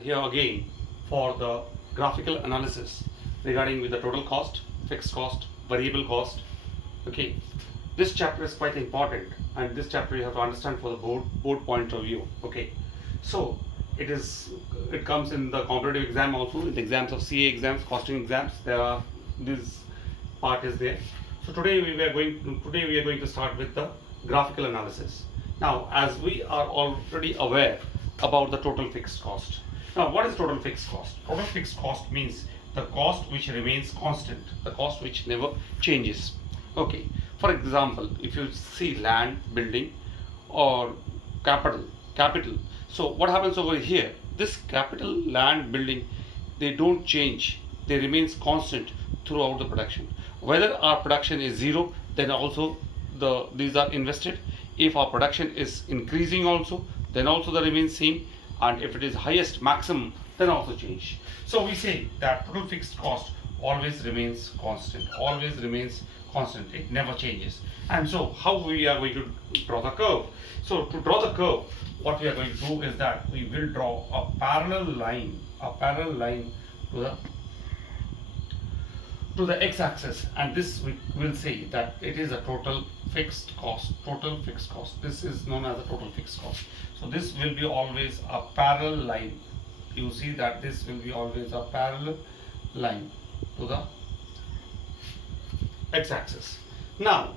Here again for the graphical analysis regarding with the total cost, fixed cost, variable cost. Okay, this chapter is quite important, and this chapter you have to understand for the board point of view. Okay, so it comes in the competitive exam also, in the exams of CA exams, costing exams. This part is there. So today we are going to start with the graphical analysis. Now, as we are already aware about the total fixed cost. Now, what is total fixed cost? Total fixed cost means the cost which remains constant, the cost which never changes. Okay, for example, if you see land, building, or capital. So what happens over here? This capital, land, building, they don't change. They remains constant throughout the production. Whether our production is zero, then also these are invested. If our production is increasing also, then also they remain same. And if it is highest maximum, then also change. So we say that total fixed cost always remains constant, it never changes. And so how we are going to draw the curve? So to draw the curve, what we are going to do is that we will draw a parallel line to the x-axis, and this we will say that it is a total fixed cost. This is known as a total fixed cost. So this will be always a parallel line. You see that this will be always a parallel line to the x-axis. Now,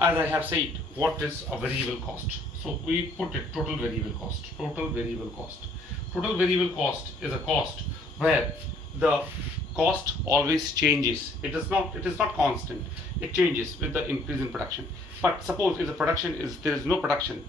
as I have said, what is a variable cost? So we put it total variable cost. Total variable cost is a cost where the cost always changes. It is not constant. It changes with the increase in production. But suppose if there is no production.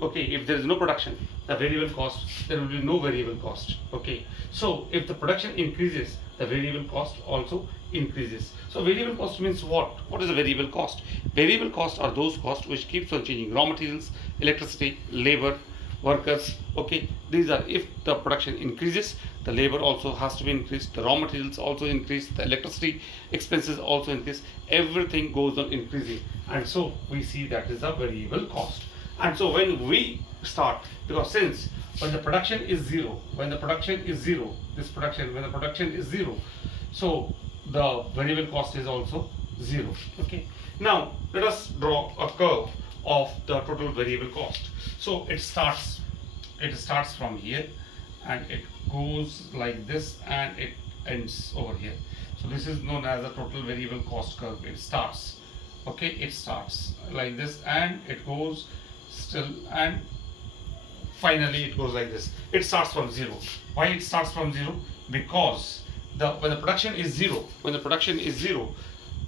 Okay, if there is no production, the variable cost, there will be no variable cost. Okay, so if the production increases, the variable cost also increases. So variable cost means what? What is a variable cost? Variable costs are those costs which keeps on changing. Raw materials, electricity, labor, workers. Okay, these are, if the production increases, the labor also has to be increased, the raw materials also increase, the electricity expenses also increase, everything goes on increasing, and so we see that is a variable cost. And so when we start, because when the production is zero, so the variable cost is also zero. Okay, now let us draw a curve of the total variable cost. So it starts from here, and it goes like this, and it ends over here. So this is known as the total variable cost curve. It starts like this, and it goes still, and finally it goes like this. It starts from zero. Why it starts from zero? Because when the production is zero,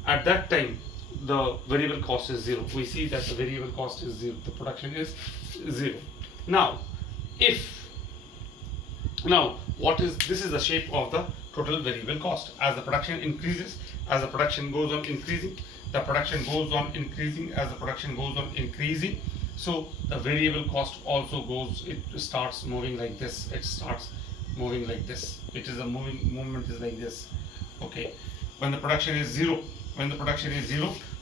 at that time the variable cost is zero. We see that the variable cost is zero, the production is zero. Now this is the shape of the total variable cost. As the production increases, as the production goes on increasing, so the variable cost also starts moving like this. It is a movement is like this. Okay, when the production is zero,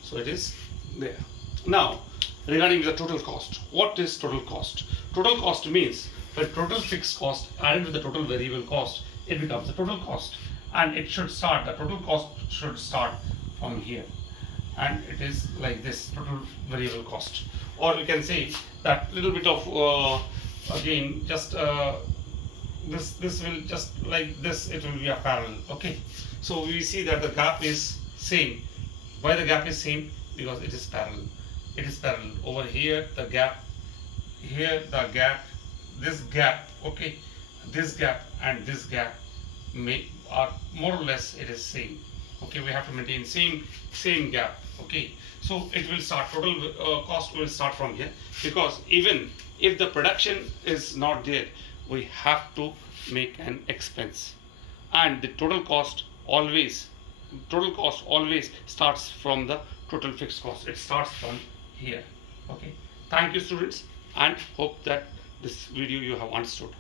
so it is there. Now, regarding the total cost, what is total cost? Total cost means when total fixed cost added with the total variable cost, it becomes the total cost, and the total cost should start from here, and it is like this, total variable cost. Or we can say that little bit of again, just this will just like this, it will be a parallel. Okay, so we see that the gap is same. Why the gap is same? Because it is parallel. Over here the gap, here the gap, this gap. Okay, this gap and this gap are more or less it is same. Okay, we have to maintain same gap. Okay, so it will start, total cost will start from here, because even if the production is not there, we have to make an expense, and the total cost always starts from the total fixed cost. It starts from here. Okay, thank you students, and hope that this video you have understood.